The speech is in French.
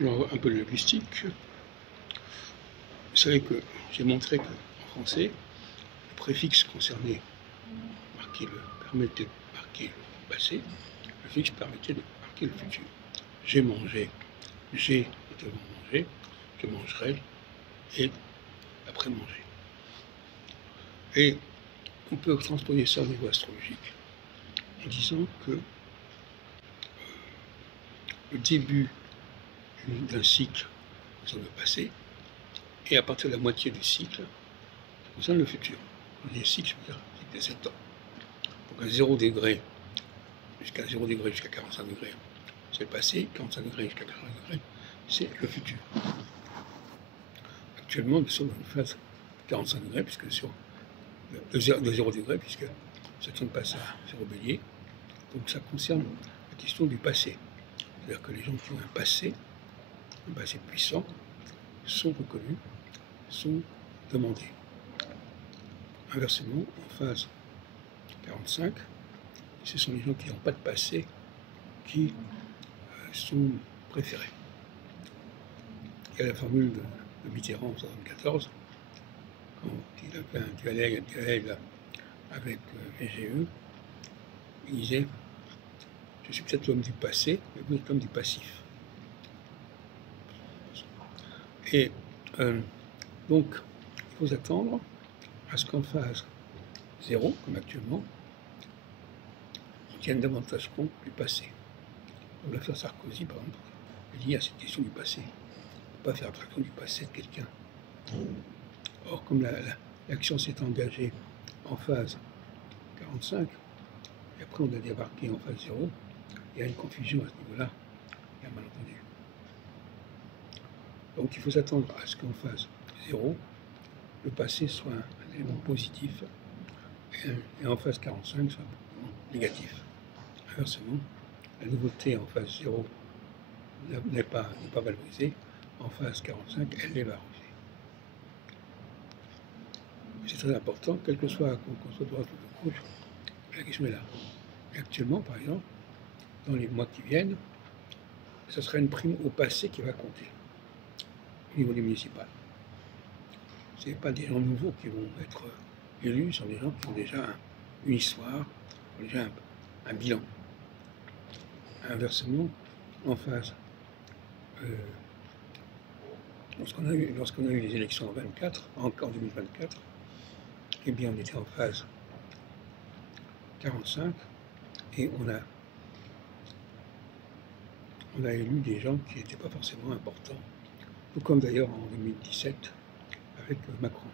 Alors, un peu de linguistique. Vous savez que j'ai montré qu'en français, le préfixe concerné permettait de marquer le passé, le fixe permettait de marquer le futur. J'ai mangé, j'ai devant manger, je mangerai et après manger. Et on peut transposer ça au niveau astrologique en disant que le début d'un cycle concerne le passé, et à partir de la moitié du cycle, ça concerne le futur. Les cycles, ça veut dire cycle de 7 ans. Donc à 0 degré, jusqu'à 0 degré jusqu'à 45 degrés, c'est le passé, 45 degrés jusqu'à 45 degrés, c'est le futur. Actuellement, nous sommes dans une phase 45 degrés, puisque sur de 0 degré, puisque Saturne passe à 0 bélier. Donc ça concerne la question du passé. C'est-à-dire que les gens qui ont un passé puissant, sont reconnus, sont demandés. Inversement, en phase 45, ce sont les gens qui n'ont pas de passé qui sont préférés. Il y a la formule de Mitterrand en 1974, quand il a fait un dialogue avec VGE, il disait « Je suis peut-être l'homme du passé, mais vous êtes l'homme du passif ». Et donc, il faut s'attendre à ce qu'en phase 0, comme actuellement, on tienne davantage compte du passé. Donc l'affaire Sarkozy, par exemple, est liée à cette question du passé. On ne peut pas faire abstraction du passé de quelqu'un. Or, comme l'action s'est engagée en phase 45, et après on a débarqué en phase 0, il y a une confusion à ce niveau-là, il y a un malentendu. Donc il faut s'attendre à ce qu'en phase 0, le passé soit un élément positif, et en phase 45 soit un élément négatif. Inversement, la nouveauté en phase 0 n'est pas valorisée, en phase 45, elle est valorisée. C'est très important, quel que soit qu'on soit droite ou de gauche, la question est là. Et actuellement, par exemple, dans les mois qui viennent, ce sera une prime au passé qui va compter au niveau des municipales. Ce n'est pas des gens nouveaux qui vont être élus, ce sont des gens qui ont déjà une histoire, qui ont déjà un bilan. Inversement, en phase, lorsqu'on a eu les élections en 2024, eh bien on était en phase 45 et on a élu des gens qui n'étaient pas forcément importants, tout comme d'ailleurs en 2017 avec Macron.